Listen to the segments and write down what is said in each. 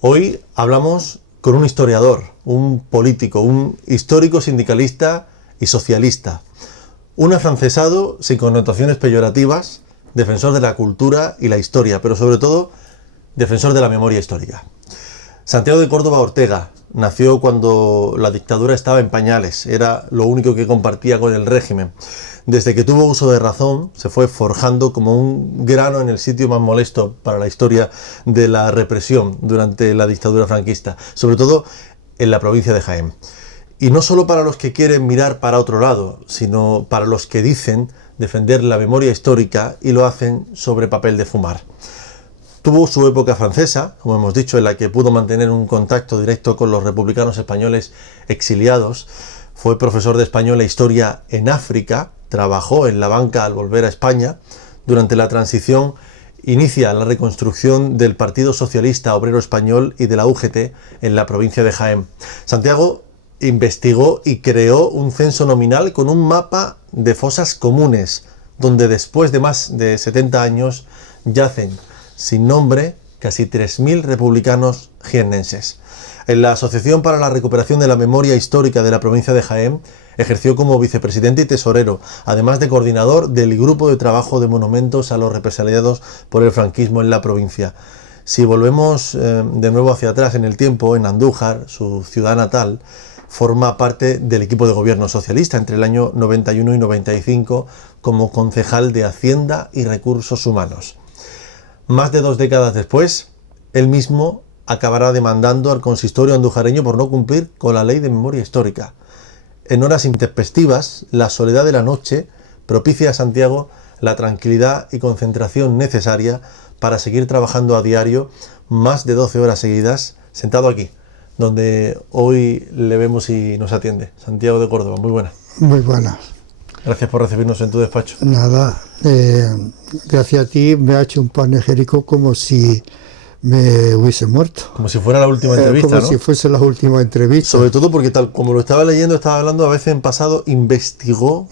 Hoy hablamos con un historiador, un político, un histórico sindicalista y socialista, un afrancesado sin connotaciones peyorativas, defensor de la cultura y la historia, pero sobre todo defensor de la memoria histórica. Santiago de Córdoba Ortega nació cuando la dictadura estaba en pañales, era lo único que compartía con el régimen. Desde que tuvo uso de razón, se fue forjando como un grano en el sitio más molesto para la historia de la represión durante la dictadura franquista, sobre todo en la provincia de Jaén. Y no solo para los que quieren mirar para otro lado, sino para los que dicen defender la memoria histórica y lo hacen sobre papel de fumar. Tuvo su época francesa, como hemos dicho, en la que pudo mantener un contacto directo con los republicanos españoles exiliados. Fue profesor de español e historia en África, trabajó en la banca al volver a España. Durante la transición inicia la reconstrucción del Partido Socialista Obrero Español y de la UGT en la provincia de Jaén. Santiago investigó y creó un censo nominal con un mapa de fosas comunes, donde después de más de 70 años yacen sin nombre casi 3.000 republicanos jiennenses. En la Asociación para la Recuperación de la Memoria Histórica de la provincia de Jaén ejerció como vicepresidente y tesorero, además de coordinador del Grupo de Trabajo de Monumentos a los Represaliados por el franquismo en la provincia. Si volvemos de nuevo hacia atrás en el tiempo, en Andújar, su ciudad natal, forma parte del equipo de gobierno socialista entre el año 91 y 95 como concejal de Hacienda y Recursos Humanos. Más de 2 décadas después, él mismo acabará demandando al consistorio andujareño por no cumplir con la ley de memoria histórica. En horas intempestivas, la soledad de la noche propicia a Santiago la tranquilidad y concentración necesaria para seguir trabajando a diario más de 12 horas seguidas, sentado aquí, donde hoy le vemos y nos atiende. Santiago de Córdoba, muy buenas. Muy buenas. Gracias por recibirnos en tu despacho. Nada, gracias a ti me ha hecho un panegírico como si me hubiese muerto. Como si fuera la última entrevista, como ¿no? si fuese la última entrevista. Sobre todo porque tal como lo estaba leyendo, estaba hablando, a veces en pasado investigó,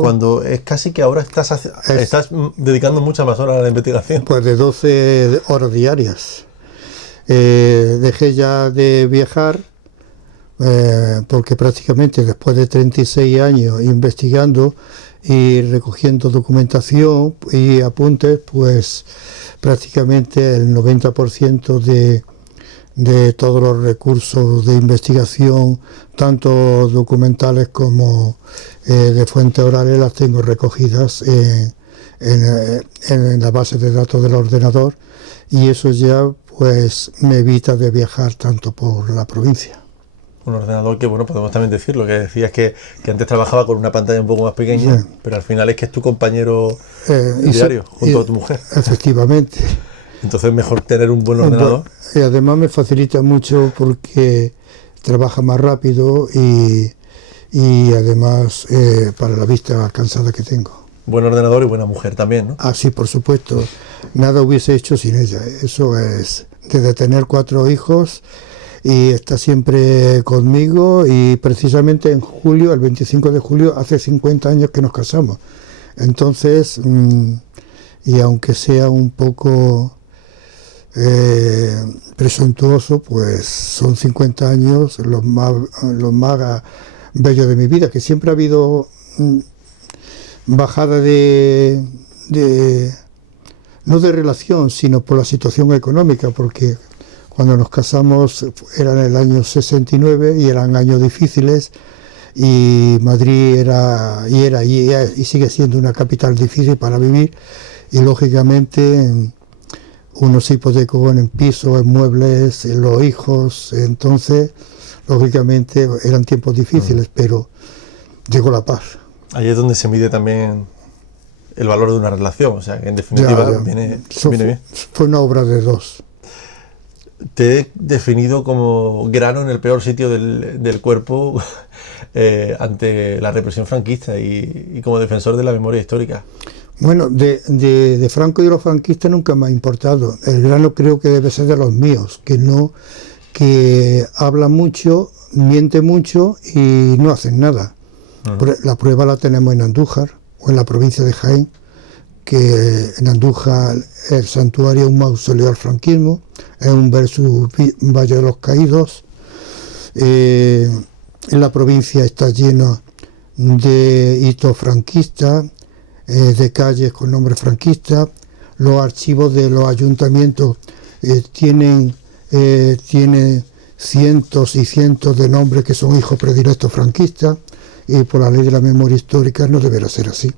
cuando es casi que ahora estás dedicando muchas más horas a la investigación. Pues de 12 horas diarias. Dejé ya de viajar porque prácticamente después de 36 años investigando y recogiendo documentación y apuntes, pues prácticamente el 90% de todos los recursos de investigación, tanto documentales como de fuentes orales, las tengo recogidas en la base de datos del ordenador, y eso ya pues me evita de viajar tanto por la provincia. Un ordenador que, bueno, podemos también decirlo, que decías que antes trabajaba con una pantalla un poco más pequeña, sí, pero al final es que es tu compañero diario, junto a tu mujer. Efectivamente. Entonces mejor tener un buen ordenador. Y además me facilita mucho porque trabaja más rápido y además para la vista cansada que tengo. Buen ordenador y buena mujer también, ¿no? Ah, sí, por supuesto. Nada hubiese hecho sin ella. Eso es, desde tener 4 hijos, y está siempre conmigo, y precisamente en julio, el 25 de julio, hace 50 años que nos casamos. Entonces, y aunque sea un poco presuntuoso, pues son 50 años los más bellos de mi vida, que siempre ha habido bajada no de relación, sino por la situación económica, porque cuando nos casamos era en el año 69 y eran años difíciles, y Madrid era y sigue siendo una capital difícil para vivir, y lógicamente uno se hipotecó en pisos, en muebles, en los hijos. Entonces lógicamente eran tiempos difíciles, pero llegó la paz. Ahí es donde se mide también el valor de una relación, o sea, que en definitiva viene bien. Fue una obra de dos. Te he definido como grano en el peor sitio del cuerpo ante la represión franquista y como defensor de la memoria histórica. Bueno, de Franco y de los franquistas nunca me ha importado. El grano creo que debe ser de los míos, que hablan mucho, mienten mucho y no hacen nada. La prueba la tenemos en Andújar o en la provincia de Jaén, que en Andújar el santuario es un mausoleo al franquismo, es un versus Valle de los Caídos. En la provincia está llena de hitos franquistas, de calles con nombres franquistas. Los archivos de los ayuntamientos tienen cientos y cientos de nombres que son hijos predilectos franquistas, y por la ley de la memoria histórica no deberá ser así.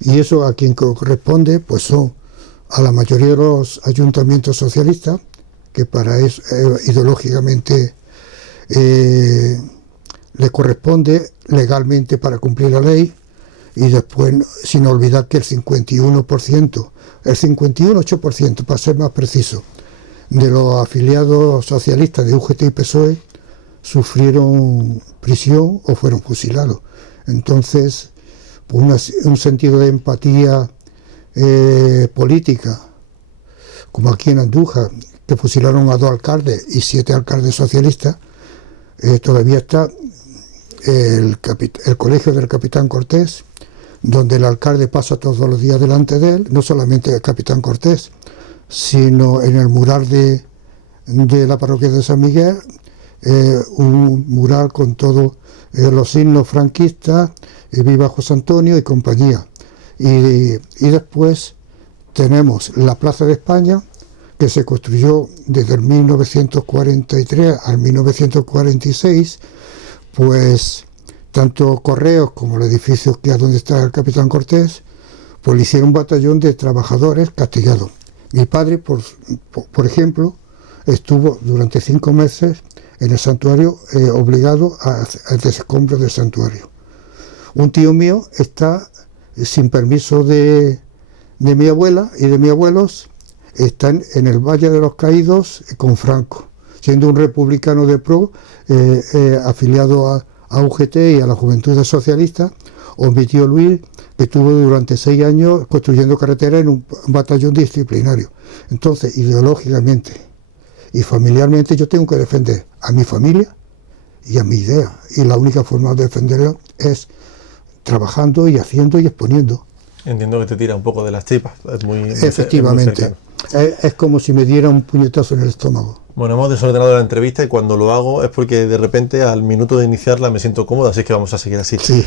Y eso a quien corresponde pues son a la mayoría de los ayuntamientos socialistas, que para eso ideológicamente le corresponde legalmente para cumplir la ley, y después sin olvidar que el 58% para ser más preciso, de los afiliados socialistas de UGT y PSOE sufrieron prisión o fueron fusilados. Entonces, pues un sentido de empatía política, como aquí en Andújar, que fusilaron a 2 alcaldes y 7 alcaldes socialistas, todavía está el colegio del Capitán Cortés, donde el alcalde pasa todos los días delante de él, no solamente el Capitán Cortés, sino en el mural de la parroquia de San Miguel, un mural con todos los signos franquistas, Viva José Antonio y compañía. Y después tenemos la Plaza de España, que se construyó desde el 1943 al 1946, pues tanto Correos como el edificio que es donde está el Capitán Cortés, pues le hicieron un batallón de trabajadores castigados. Mi padre, por ejemplo, estuvo durante 5 meses en el santuario obligado al desescombro del santuario. Un tío mío está sin permiso de mi abuela y de mis abuelos, están en el Valle de los Caídos con Franco, siendo un republicano de pro, afiliado a UGT y a la Juventud Socialista, o mi tío Luis, que estuvo durante 6 años construyendo carreteras en un batallón disciplinario. Entonces, ideológicamente y familiarmente, yo tengo que defender a mi familia y a mi idea, y la única forma de defenderla es trabajando y haciendo y exponiendo. Entiendo que te tira un poco de las tripas. Efectivamente. Es como si me diera un puñetazo en el estómago. Bueno, hemos desordenado la entrevista y cuando lo hago es porque de repente al minuto de iniciarla me siento cómodo, así que vamos a seguir así. Sí.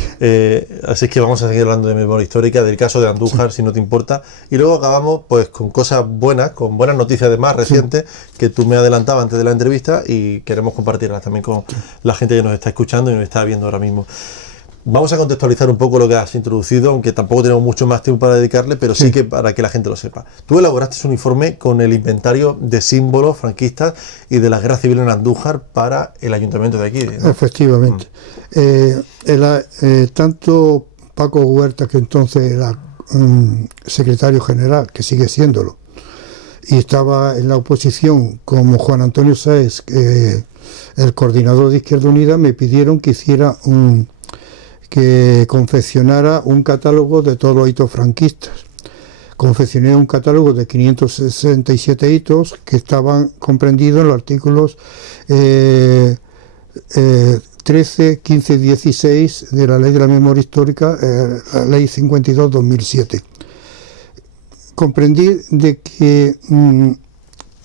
Así que vamos a seguir hablando de memoria histórica, del caso de Andújar, si no te importa. Y luego acabamos pues con cosas buenas, con buenas noticias de más recientes que tú me adelantabas antes de la entrevista y queremos compartirlas también con la gente que nos está escuchando y nos está viendo ahora mismo. Vamos a contextualizar un poco lo que has introducido, aunque tampoco tenemos mucho más tiempo para dedicarle, pero sí que para que la gente lo sepa. Tú elaboraste un informe con el inventario de símbolos franquistas y de la guerra civil en Andújar para el ayuntamiento de aquí, ¿no? Efectivamente. Tanto Paco Huerta, que entonces era secretario general, que sigue siéndolo, y estaba en la oposición, como Juan Antonio Sáez, el coordinador de Izquierda Unida, me pidieron que hiciera que confeccionara un catálogo de todos los hitos franquistas. Confeccioné un catálogo de 567 hitos que estaban comprendidos en los artículos 13, 15 y 16 de la Ley de la Memoria Histórica, la Ley 52/2007. Comprendí de que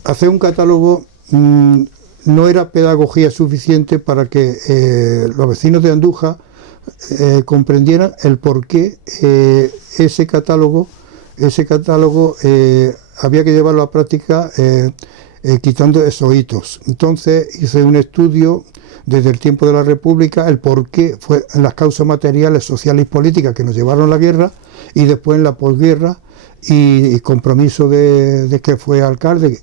hacer un catálogo no era pedagogía suficiente para que los vecinos de Andújar comprendieran el por qué ese catálogo había que llevarlo a práctica quitando esos hitos. Entonces hice un estudio desde el tiempo de la República, el por qué fue en las causas materiales, sociales y políticas que nos llevaron a la guerra, y después en la posguerra, y compromiso de que fue alcalde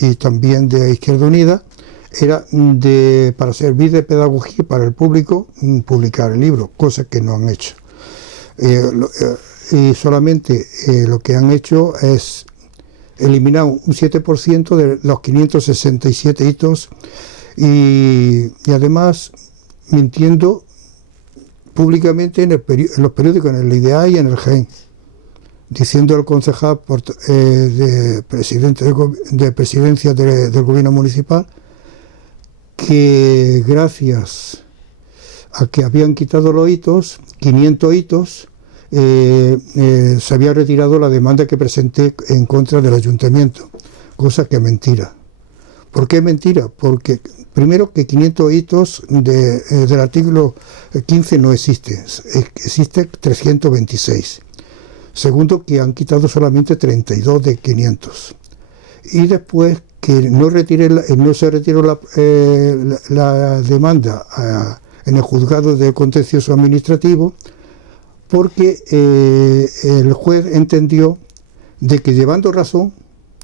y también de Izquierda Unida, era para servir de pedagogía para el público, publicar el libro, cosa que no han hecho. Y solamente lo que han hecho es eliminar un 7% de los 567 hitos y además mintiendo públicamente en los periódicos, en el IDEA y en el GEN, diciendo al concejal de presidencia del gobierno municipal que gracias a que habían quitado los hitos, 500 hitos, se había retirado la demanda que presenté en contra del ayuntamiento, cosa que es mentira. ¿Por qué es mentira? Porque primero que 500 hitos del artículo 15 no existe, existe 326. Segundo, que han quitado solamente 32 de 500. Y después que no se retiró la demanda en el juzgado de contencioso administrativo, porque el juez entendió de que, llevando razón,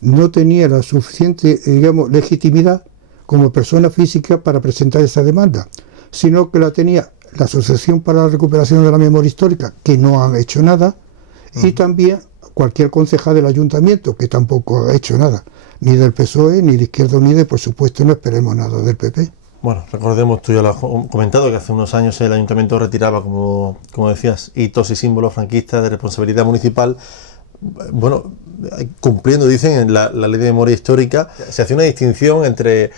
no tenía la suficiente, digamos, legitimidad como persona física para presentar esa demanda, sino que la tenía la Asociación para la Recuperación de la Memoria Histórica, que no han hecho nada, y también cualquier concejal del ayuntamiento, que tampoco ha hecho nada, ni del PSOE, ni de Izquierda Unida, y por supuesto no esperemos nada del PP. Bueno, recordemos, tú ya lo has comentado, que hace unos años el ayuntamiento retiraba, como decías, hitos y símbolos franquistas de responsabilidad municipal. Bueno, cumpliendo, dicen, en la ley de memoria histórica, se hace una distinción entre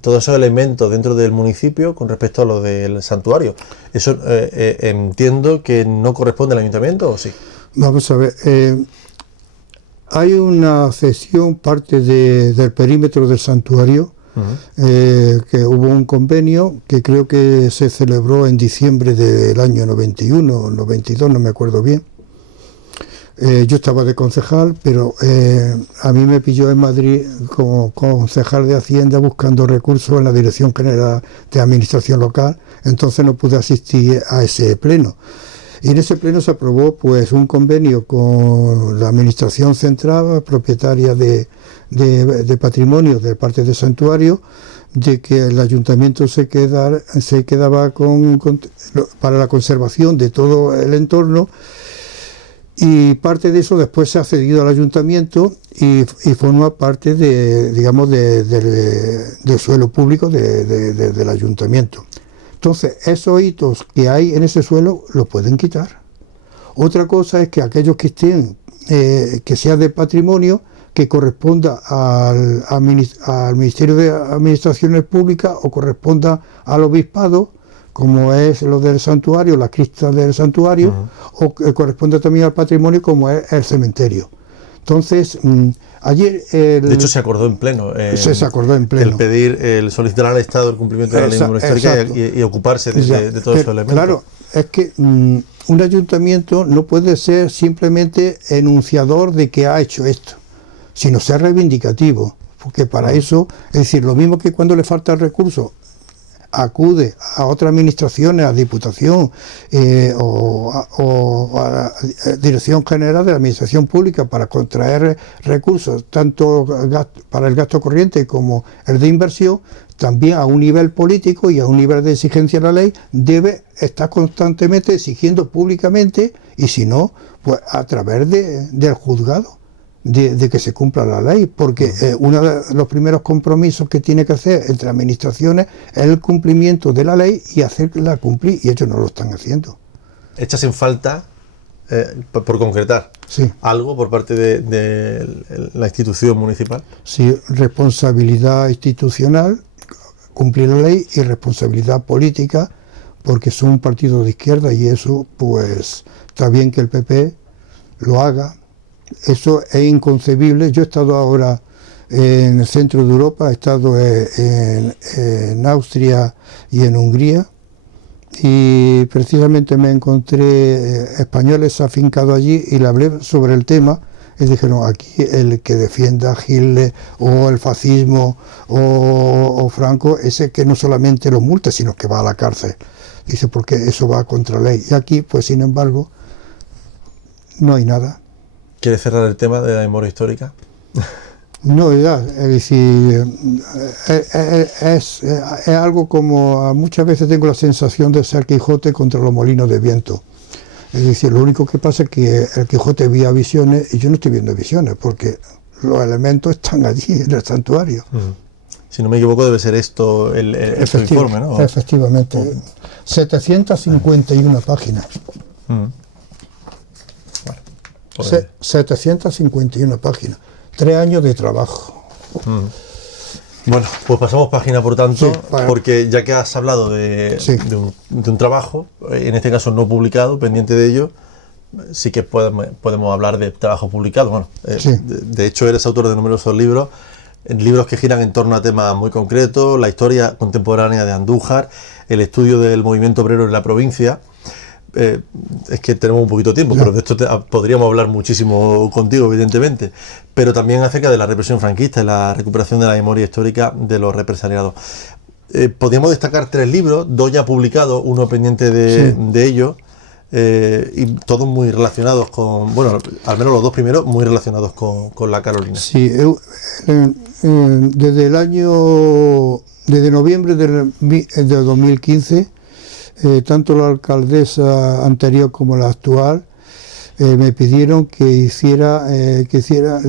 todos esos elementos dentro del municipio con respecto a los del santuario. Eso entiendo que no corresponde al ayuntamiento, ¿o sí? Vamos a ver, hay una cesión, parte del perímetro del santuario, que hubo un convenio que creo que se celebró en diciembre del año 91 o 92, no me acuerdo bien. Yo estaba de concejal, pero a mí me pilló en Madrid como concejal de Hacienda buscando recursos en la Dirección General de Administración Local, entonces no pude asistir a ese pleno. Y en ese pleno se aprobó pues un convenio con la Administración Central, propietaria de patrimonio de parte del santuario, de que el ayuntamiento se quedaba para la conservación de todo el entorno, y parte de eso después se ha cedido al ayuntamiento y forma parte del suelo público del ayuntamiento. Entonces, esos hitos que hay en ese suelo los pueden quitar. Otra cosa es que aquellos que estén, que sea de patrimonio, que corresponda al Ministerio de Administraciones Públicas o corresponda al Obispado, como es lo del santuario, la cripta del santuario, o que corresponda también al patrimonio, como es el cementerio. Entonces, ayer... de hecho, se acordó en pleno. Se acordó en pleno. El solicitar al Estado el cumplimiento de la ley de memoria histórica y ocuparse de todos esos elementos. Claro, es que un ayuntamiento no puede ser simplemente enunciador de que ha hecho esto, sino ser reivindicativo, porque para eso, es decir, lo mismo que cuando le falta el recurso, acude a otras administraciones, a Diputación o a la Dirección General de la Administración Pública para contraer recursos, tanto para el gasto corriente como el de inversión, también a un nivel político y a un nivel de exigencia de la ley debe estar constantemente exigiendo públicamente, y si no, pues a través del juzgado, de que se cumpla la ley, porque uno de los primeros compromisos que tiene que hacer entre administraciones es el cumplimiento de la ley y hacerla cumplir, y ellos no lo están haciendo. ¿Echas en falta, por concretar, algo por parte de la institución municipal? Sí, responsabilidad institucional, cumplir la ley, y responsabilidad política, porque son un partido de izquierda, y eso pues está bien que el PP lo haga. Eso es inconcebible. Yo he estado ahora en el centro de Europa, he estado en Austria y en Hungría, y precisamente me encontré españoles afincados allí y le hablé sobre el tema y dijeron: aquí el que defienda a Hitler o el fascismo o Franco, ese que no solamente lo multa, sino que va a la cárcel. Dice, porque eso va contra la ley. Y aquí, pues sin embargo, no hay nada. ¿Quieres cerrar el tema de la memoria histórica? No, ya, es decir, es algo como, muchas veces tengo la sensación de ser Quijote contra los molinos de viento. Es decir, lo único que pasa es que el Quijote veía visiones y yo no estoy viendo visiones, porque los elementos están allí en el santuario. Si no me equivoco, debe ser esto el informe, ¿no? Efectivamente. 751 páginas. Pues 751 páginas, 3 años de trabajo. Bueno, pues pasamos página por tanto, Sí, para- porque ya que has hablado de, Sí. de un trabajo, en este caso no publicado, pendiente de ello, sí que podemos hablar de trabajo publicado. Bueno, Sí. de hecho eres autor de numerosos libros, libros que giran en torno a temas muy concretos, la historia contemporánea de Andújar, el estudio del movimiento obrero en la provincia. Es que tenemos un poquito de tiempo, pero de esto podríamos hablar muchísimo contigo, evidentemente, pero también acerca de la represión franquista y la recuperación de la memoria histórica de los represaliados. Podríamos destacar 3 libros, 2 ya publicados, uno pendiente de ellos, y todos muy relacionados con, bueno, al menos los 2 primeros muy relacionados con la Carolina. Sí, desde noviembre de 2015, tanto la alcaldesa anterior como la actual me pidieron que le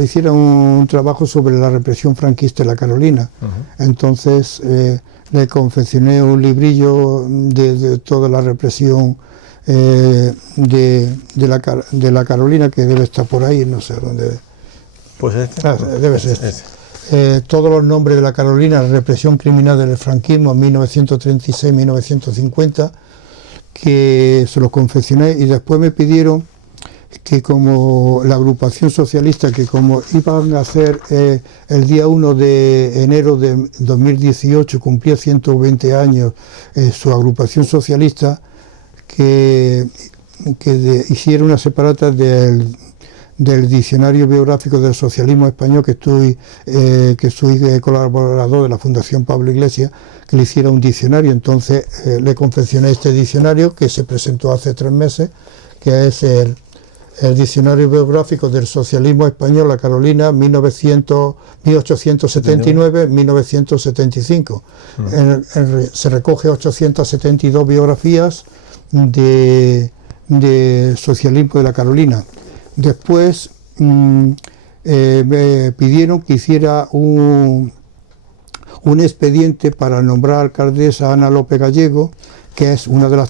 hiciera un trabajo sobre la represión franquista en la Carolina. Entonces le confeccioné un librillo de toda la represión de la Carolina, que debe estar por ahí, no sé dónde. Pues Debe ser este. Todos los nombres de la Carolina, la represión criminal del franquismo 1936-1950, que se los confeccioné, y después me pidieron que, como la agrupación socialista, que como iban a hacer el día 1 de enero de 2018, cumplía 120 años su agrupación socialista, que hiciera una separata del diccionario biográfico del socialismo español, que soy colaborador de la Fundación Pablo Iglesias, que le hiciera un diccionario. Entonces le confeccioné este diccionario, que se presentó hace 3 meses, que es el diccionario biográfico del socialismo español, la Carolina, 1879-1975. Se recoge 872 biografías de socialismo de la Carolina. Después me pidieron que hiciera un expediente para nombrar alcaldesa a Ana López Gallego, que es una de las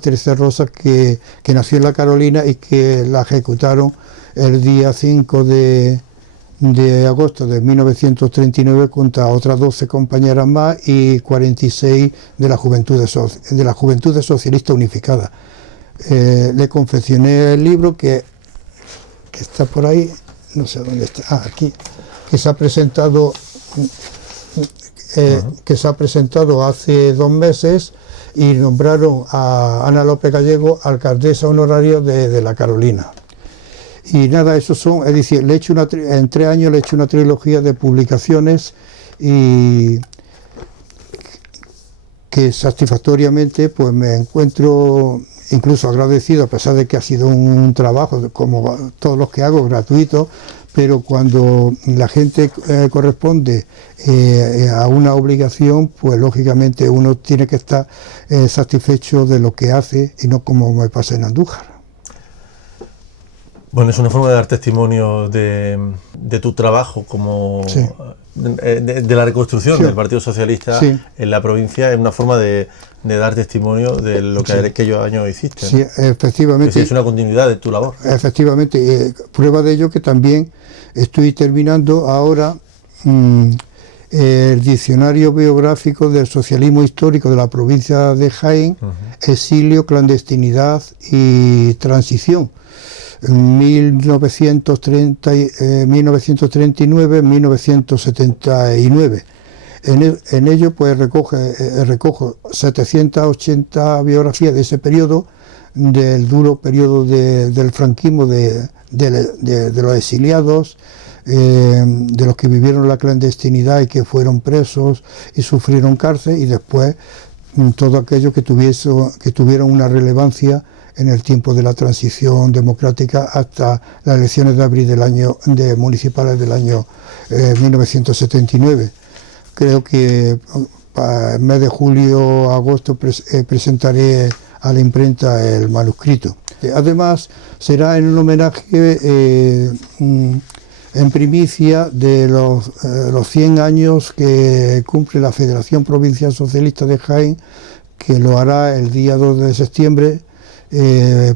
13 rosas que nació en la Carolina y que la ejecutaron el día 5 de agosto de 1939 contra otras 12 compañeras más y 46 de la Juventud Socialista Unificada. Le confeccioné el libro que está por ahí, no sé dónde está, aquí, que se ha presentado hace 2 meses, y nombraron a Ana López Gallego alcaldesa honoraria de la Carolina. Y nada, eso son, es decir, en 3 años le he hecho una trilogía de publicaciones, y que satisfactoriamente pues me encuentro incluso agradecido, a pesar de que ha sido un trabajo, como todos los que hago, gratuito, pero cuando la gente corresponde a una obligación, pues lógicamente uno tiene que estar satisfecho de lo que hace, y no como me pasa en Andújar. Bueno, es una forma de dar testimonio de tu trabajo como Sí. de la reconstrucción Sí. del Partido Socialista Sí. en la provincia. Es una forma de dar testimonio de lo que Sí. aquellos años hiciste. Sí, efectivamente. Es una continuidad de tu labor. Efectivamente, prueba de ello que también estoy terminando ahora el diccionario biográfico del socialismo histórico de la provincia de Jaén, exilio, clandestinidad y transición, 1939-1979. En ello pues recojo 780 biografías de ese periodo, del duro periodo del franquismo, de los exiliados, de los que vivieron la clandestinidad y que fueron presos y sufrieron cárcel, y después todo aquello que tuvieron una relevancia en el tiempo de la transición democrática hasta las elecciones de abril municipales del año 1979. Creo que para el mes de julio, agosto presentaré a la imprenta el manuscrito. Además, será en un homenaje en primicia de los 100 años que cumple la Federación Provincial Socialista de Jaén, que lo hará el día 2 de septiembre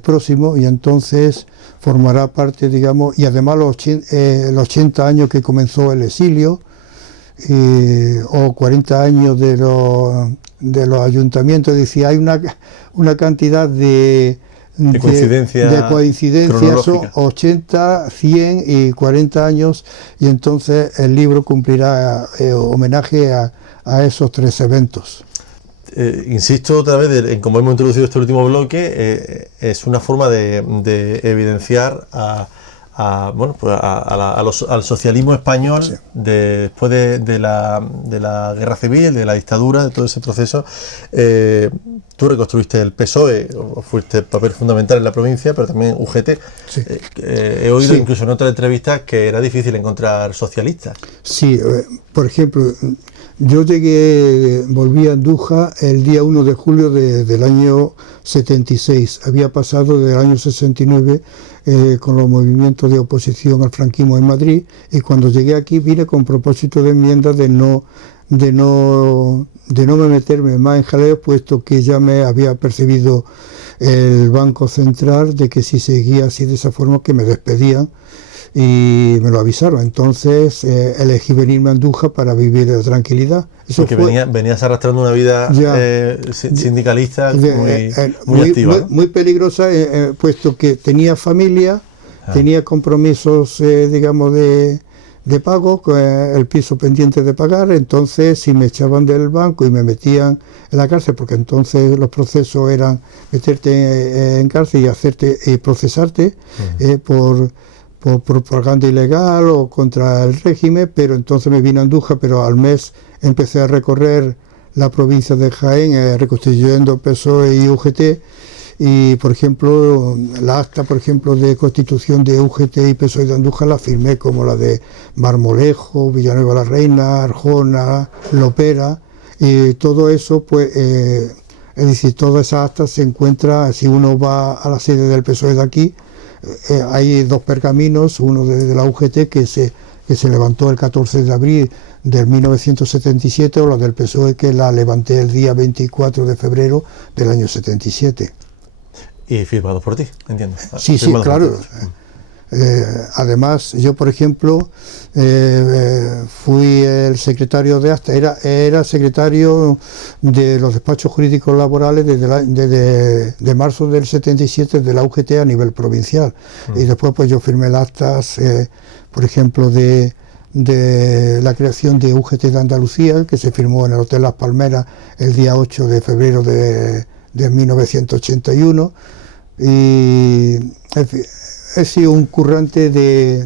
próximo, y entonces formará parte, digamos, y además los 80 años que comenzó el exilio, o 40 años de los ayuntamientos. Decía, hay una cantidad de coincidencias, son 80, 100 y 40 años, y entonces el libro cumplirá homenaje a esos 3 eventos. Insisto otra vez en cómo hemos introducido este último bloque, es una forma de evidenciar al socialismo español, sí, después de la guerra civil, de la dictadura, de todo ese proceso. Tú reconstruiste el PSOE, fuiste papel fundamental en la provincia, pero también UGT. Sí. He oído, sí, incluso en otras entrevistas que era difícil encontrar socialistas. Sí, por ejemplo, yo volví a Andújar el día 1 de julio del año 76. Había pasado del año 69 con los movimientos de oposición al franquismo en Madrid, y cuando llegué aquí vine con propósito de enmienda de no meterme más en jaleos, puesto que ya me había percibido el Banco Central de que si seguía así de esa forma que me despedían, y me lo avisaron. Entonces elegí venirme a Andújar para vivir de tranquilidad. Porque venías arrastrando una vida sindicalista muy activa, muy peligrosa, puesto que tenía familia, tenía compromisos, digamos, de pago, el piso pendiente de pagar. Entonces, si me echaban del banco y me metían en la cárcel, porque entonces los procesos eran meterte en cárcel y procesarte por propaganda ilegal o contra el régimen, pero entonces me vine a Andújar, pero al mes empecé a recorrer la provincia de Jaén, reconstruyendo PSOE y UGT, y por ejemplo la acta, por ejemplo, de constitución de UGT y PSOE de Andújar la firmé, como la de Marmolejo, Villanueva la Reina, Arjona, Lopera, y todo eso, pues es decir, todas esas actas se encuentran, si uno va a la sede del PSOE de aquí, hay 2 pergaminos, uno de la UGT que se levantó el 14 de abril de 1977, o la del PSOE que la levanté el día 24 de febrero del año 77. Y firmado por ti, entiendo. Sí, claro. Además, yo, por ejemplo, fui el secretario de acta, era secretario de los despachos jurídicos laborales desde marzo del 77 de la UGT a nivel provincial. Y después pues yo firmé las actas, por ejemplo, de la creación de UGT de Andalucía, que se firmó en el Hotel Las Palmeras el día 8 de febrero de 1981. Y en fin, he sido un currante de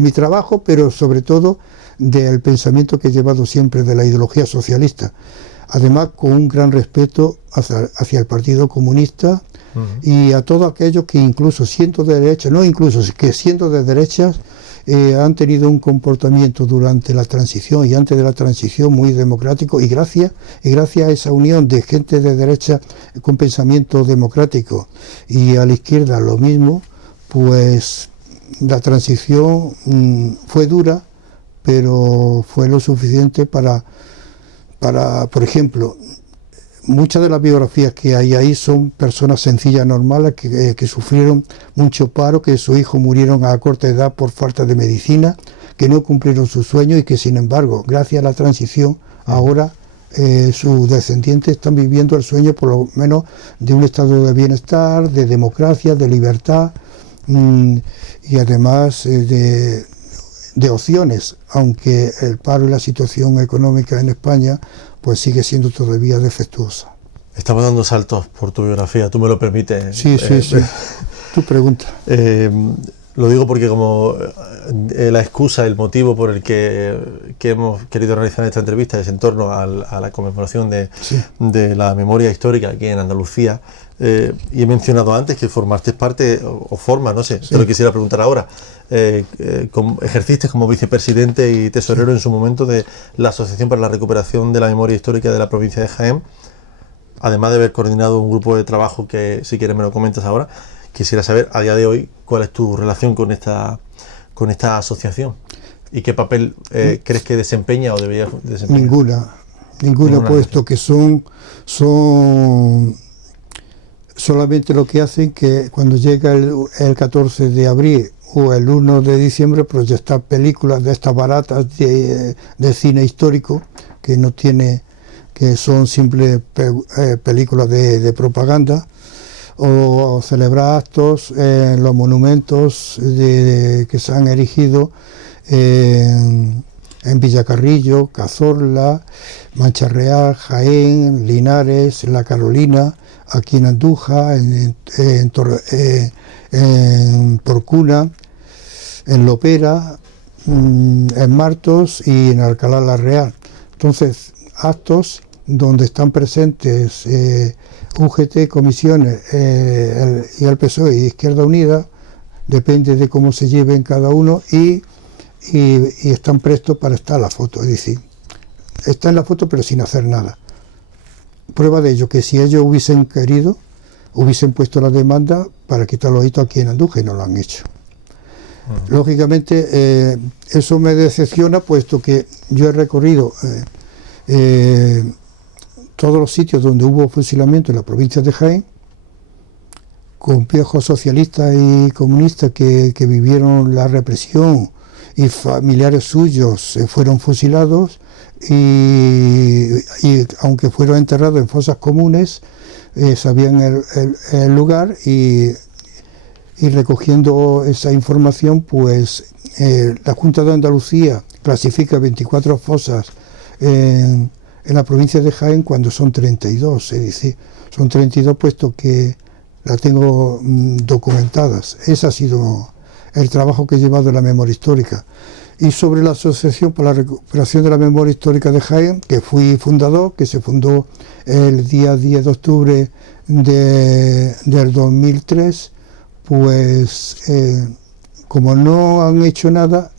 mi trabajo, pero sobre todo del pensamiento que he llevado siempre de la ideología socialista. Además, con un gran respeto hacia el Partido Comunista y a todos aquellos que incluso siendo de derecha, que siendo de derechas, han tenido un comportamiento durante la transición y antes de la transición muy democrático, y gracias a esa unión de gente de derecha con pensamiento democrático y a la izquierda lo mismo, pues la transición fue dura, pero fue lo suficiente para por ejemplo, muchas de las biografías que hay ahí son personas sencillas, normales, que sufrieron mucho paro, que sus hijos murieron a corta edad por falta de medicina, que no cumplieron sus sueños y que, sin embargo, gracias a la transición, ahora sus descendientes están viviendo el sueño, por lo menos, de un estado de bienestar, de democracia, de libertad, y además de opciones, aunque el paro y la situación económica en España pues sigue siendo todavía defectuosa. Estamos dando saltos por tu biografía, tú me lo permites. Sí. Tu pregunta. Lo digo porque como la excusa, el motivo por el que hemos querido realizar esta entrevista es en torno a la conmemoración de la memoria histórica aquí en Andalucía, y he mencionado antes que formaste parte, o formas, no sé, te lo quisiera preguntar ahora, ejerciste como vicepresidente y tesorero en su momento de la Asociación para la Recuperación de la Memoria Histórica de la provincia de Jaén, además de haber coordinado un grupo de trabajo que, si quieres, me lo comentas ahora. Quisiera saber, a día de hoy, cuál es tu relación con esta asociación y qué papel crees que desempeña o debería desempeñar. Ninguna, puesto que son solamente lo que hacen que cuando llega el 14 de abril o el 1 de diciembre proyectar películas de estas baratas de cine histórico que no tiene, que son simples películas de propaganda, o celebrar actos en los monumentos que se han erigido en Villacarrillo, Cazorla, Mancha Real, Jaén, Linares, La Carolina, aquí en Andújar, en Porcuna, en Lopera, en Martos y en Alcalá la Real. Entonces, actos donde están presentes UGT, comisiones y el PSOE y Izquierda Unida, depende de cómo se lleven cada uno, y están prestos para estar en la foto, es decir, está en la foto pero sin hacer nada. Prueba de ello que si ellos hubiesen querido, hubiesen puesto la demanda para quitar los hitos aquí en Andújar y no lo han hecho. Lógicamente eso me decepciona, puesto que yo he recorrido todos los sitios donde hubo fusilamiento en la provincia de Jaén, con viejos socialistas y comunistas que vivieron la represión, y familiares suyos fueron fusilados, y aunque fueron enterrados en fosas comunes, sabían el lugar, y recogiendo esa información, pues la Junta de Andalucía clasifica 24 fosas en la provincia de Jaén cuando son 32, es decir, son 32 puesto que las tengo documentadas. Ese ha sido el trabajo que he llevado en la memoria histórica. Y sobre la Asociación para la Recuperación de la Memoria Histórica de Jaén, que fui fundador, que se fundó el día 10 de octubre del 2003, pues como no han hecho nada,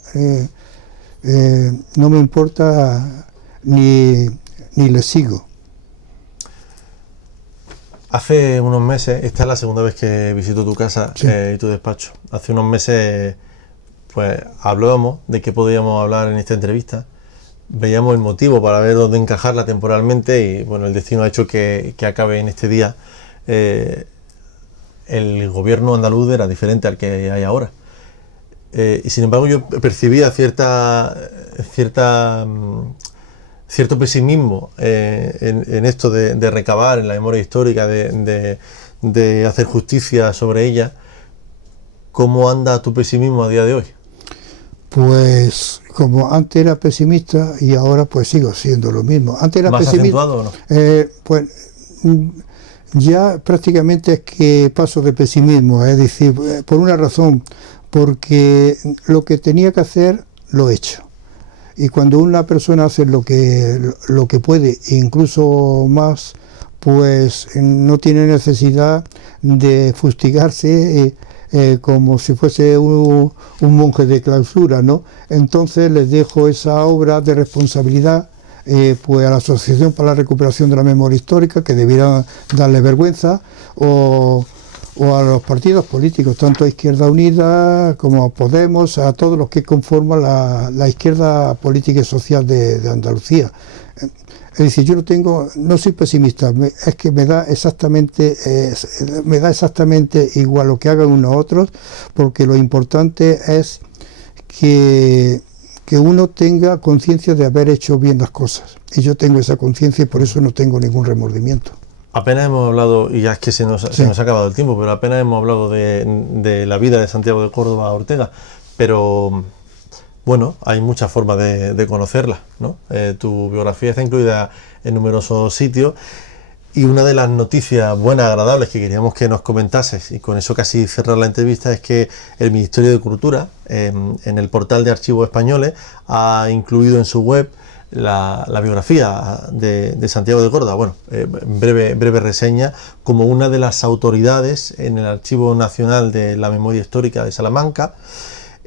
no me importa ni les sigo. Hace unos meses, esta es la segunda vez que visito tu casa, sí, y tu despacho. Hace unos meses pues hablábamos de qué podíamos hablar en esta entrevista, veíamos el motivo para ver dónde encajarla temporalmente, y bueno, el destino ha hecho que acabe en este día. El gobierno andaluz era diferente al que hay ahora, y sin embargo yo percibía cierto pesimismo en esto de recabar en la memoria histórica, de hacer justicia sobre ella. ¿Cómo anda tu pesimismo a día de hoy? Pues como antes era pesimista y ahora pues sigo siendo lo mismo. Antes era ¿Más pesimista, acentuado o no? Pues ya prácticamente es que paso de pesimismo, es decir, por una razón, porque lo que tenía que hacer lo he hecho. Y cuando una persona hace lo que puede, incluso más, pues no tiene necesidad de fustigarse como si fuese un monje de clausura, ¿no? Entonces les dejo esa obra de responsabilidad pues a la Asociación para la Recuperación de la Memoria Histórica, que debiera darle vergüenza, o a los partidos políticos, tanto a Izquierda Unida como a Podemos, a todos los que conforman la izquierda política y social de Andalucía. Es decir, yo no soy pesimista, es que me da exactamente igual lo que hagan unos otros, porque lo importante es que uno tenga conciencia de haber hecho bien las cosas. Y yo tengo esa conciencia y por eso no tengo ningún remordimiento. Apenas hemos hablado, y ya es que se nos ha acabado el tiempo, pero apenas hemos hablado de la vida de Santiago de Córdoba Ortega, pero bueno, hay muchas formas de conocerla, ¿no? Tu biografía está incluida en numerosos sitios, y una de las noticias buenas, agradables, que queríamos que nos comentases, y con eso casi cerrar la entrevista, es que el Ministerio de Cultura, en el portal de Archivos Españoles, ha incluido en su web la biografía de Santiago de Córdoba. Bueno, breve reseña, como una de las autoridades en el Archivo Nacional de la Memoria Histórica de Salamanca.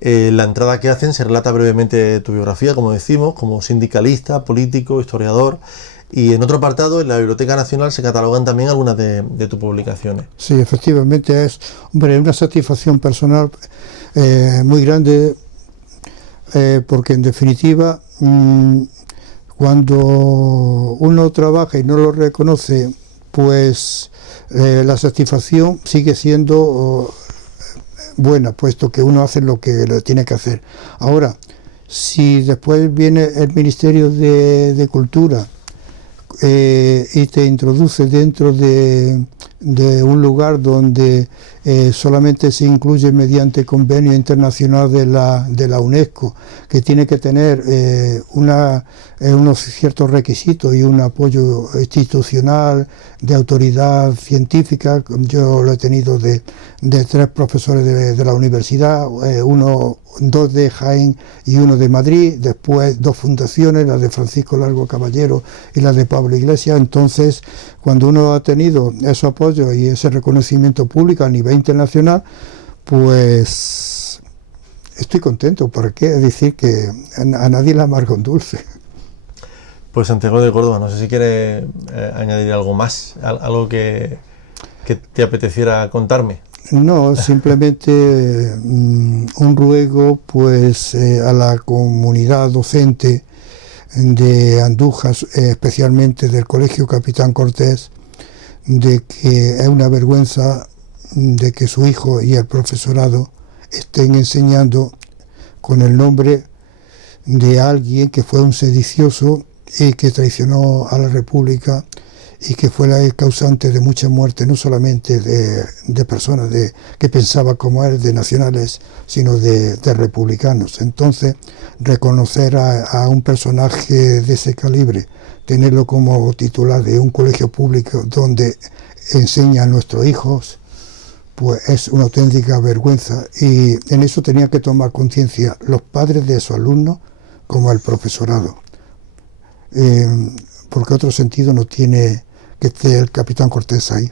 La entrada que hacen se relata brevemente tu biografía, como decimos, como sindicalista, político, historiador, y en otro apartado, en la Biblioteca Nacional, se catalogan también algunas de tus publicaciones. Sí, efectivamente, es una satisfacción personal muy grande, porque en definitiva, cuando uno trabaja y no lo reconoce, pues la satisfacción sigue siendo buena, puesto que uno hace lo que lo tiene que hacer. Ahora, si después viene el Ministerio de Cultura y te introduce dentro de un lugar donde solamente se incluye mediante convenio internacional de la UNESCO, que tiene que tener unos ciertos requisitos y un apoyo institucional, de autoridad científica. Yo lo he tenido de 3 profesores de la universidad, dos de Jaén y uno de Madrid, después 2 fundaciones, la de Francisco Largo Caballero y la de Pablo Iglesias. Entonces, cuando uno ha tenido esos apoyos y ese reconocimiento público a nivel internacional, pues estoy contento. ¿Por qué decir que a nadie le amarga un dulce? Pues Santiago de Córdoba, no sé si quiere añadir algo más, algo que te apeteciera contarme. No, simplemente un ruego pues a la comunidad docente de Andújar, especialmente del Colegio Capitán Cortés, de que es una vergüenza de que su hijo y el profesorado estén enseñando con el nombre de alguien que fue un sedicioso y que traicionó a la República y que fue la causante de mucha muerte, no solamente de personas que pensaban como él, de nacionales, sino de republicanos. Entonces, reconocer a un personaje de ese calibre, tenerlo como titular de un colegio público donde enseña a nuestros hijos, pues es una auténtica vergüenza, y en eso tenía que tomar conciencia los padres de esos alumnos como el profesorado, porque otro sentido no tiene que esté el Capitán Cortés ahí.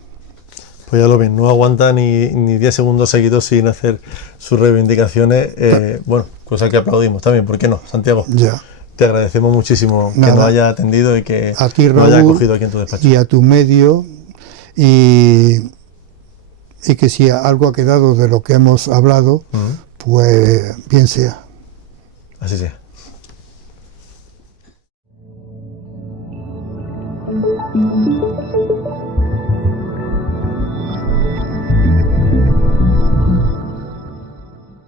Pues ya lo ven, no aguanta ni 10 segundos seguidos sin hacer sus reivindicaciones, bueno, cosa que aplaudimos también, ¿por qué no, Santiago? Ya. Te agradecemos muchísimo que nos haya atendido y que a ti, nos haya Raúl, acogido aquí en tu despacho. Y a tu medio, y que si algo ha quedado de lo que hemos hablado, pues bien sea. Así sea.